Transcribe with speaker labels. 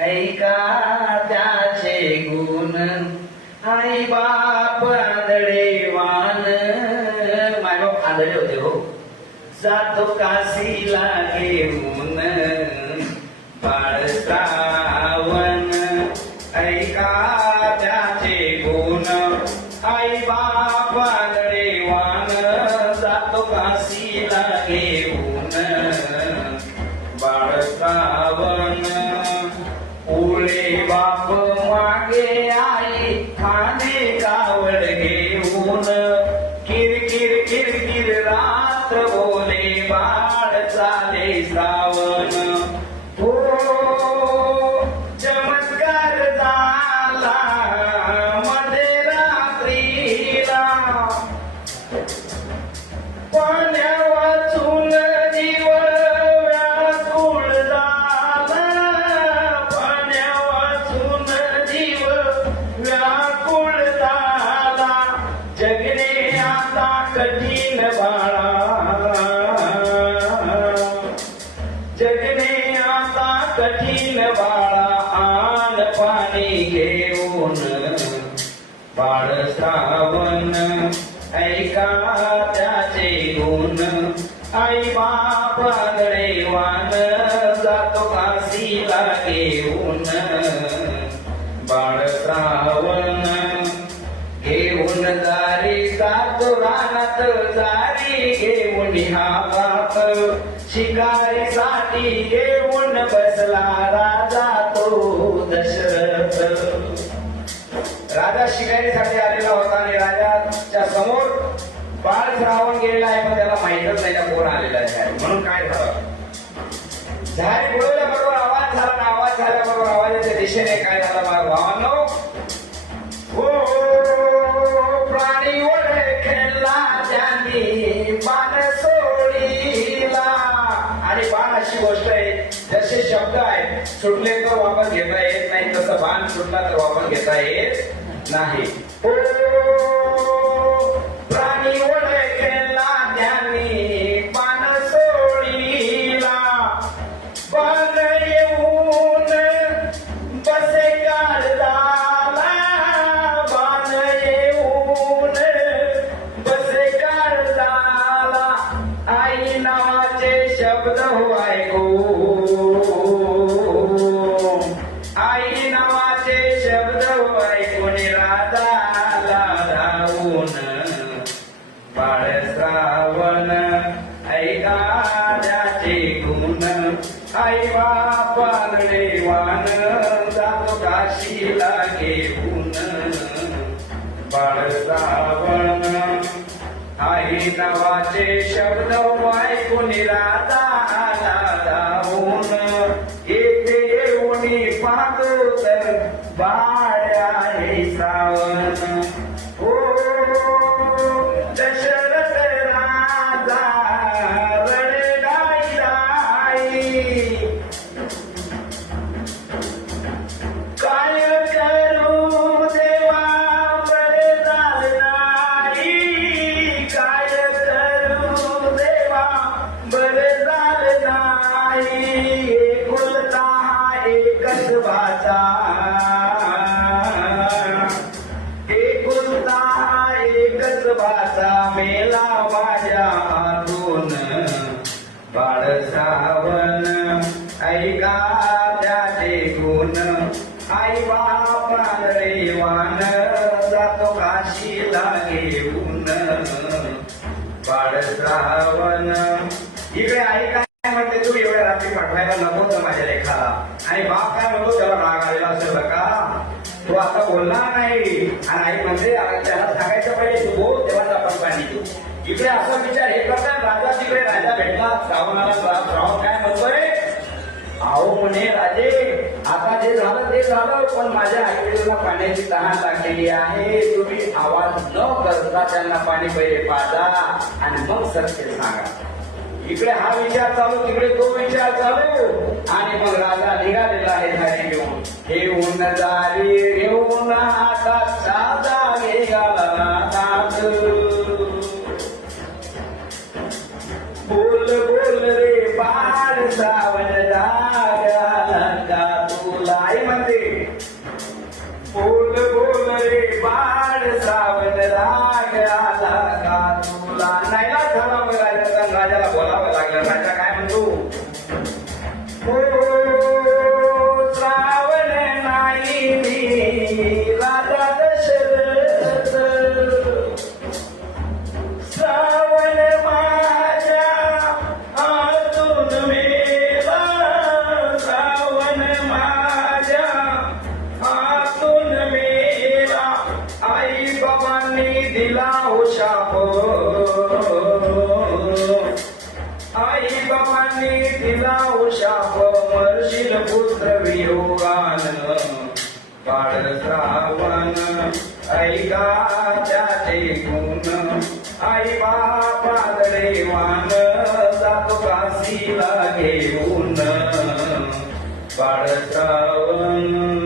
Speaker 1: ऐका त्याचे गुण आई बाप आंधळे वान. माय बाप आंधळे होते हो. जातो काशीला घेऊन. बाळ कठीण बाळा जगणे आता कठीण बाळा आन पाणी घेऊन बाळ श्रावण ऐका त्याचे गुण. आई बाप आगळे वान जातो काशीला घेऊन. शिकारीसाठी घेऊन बसला राजा तो दशरथ. राजा शिकारीसाठी आलेला होता आणि राजाच्या समोर बाळ श्रावण गेलेला आहे पण त्याला माहितच नाही का कोण आलेला आहे. म्हणून काय झालं? झाडी बुडवल्याबरोबर आवाज झाला ना आवाज झाल्याबरोबर आवाजाच्या दिशेने काय झालं? भावानं सुटले तर वापस घेता येत नाही. तसं बाण सुटला तर वापस घेता येत नाही. हो प्राणी ओळखला त्यांनी बाण सोडीला बाण येऊन बसे काळजाला बाण येऊन बसे काळजाला आई नावाचे शब्द हो ऐकू श्रावण ऐका त्याचे गुण आई बापाने वान जातो काशीला घेऊन बाळ श्रावण आई नावाचे शब्द ऐकून राजा आला जाऊन येथे येऊन पाहतो तर बाळ एकच भाषा मेला माझ्या हातून. बाळ सावन ऐका त्याचे गुण आई बाप रेवान जातो काशीला घेऊन. बाळ सावन इकडे आई काय म्हणते तू? एवढ्या रात्री पाठवायला नको तर माझ्या लेखाला. आणि बाप काय म्हणतो? त्याला राग आलेला असेल का? तू आता बोलणार नाही. आणि आई म्हणते त्याला पहिले शुभो तू तेव्हाच आपण पाणी देऊ इकडे असा विचार हे करतात राजा तिकडे राजा भेटला रावणाला रावण श्रावण काय म्हणतोय आहो म्हणे राजे आता जे झालं ते झालं पण माझ्या आईवडिलांना पाण्याची तहान लागलेली आहे. तुम्ही आवाज न करता त्यांना पाणी पहिले पाजा आणि मग सत्य सांगा. इकडे हा विचार चालू तिकडे तो विचार चालू. आणि मग राजा निघालेला आहे झाडी घेऊन घेऊन जारी घेऊन हातात सावन राग आला का तुला नाही ना झाला मग राजा राजाला बोलावं लागलं. राजा काय म्हणतो? पुत्र वियोगान बाळ श्रावण ऐका त्याचे गुण आई बापा देवान जातो काशीला घेऊन बाळ श्रावण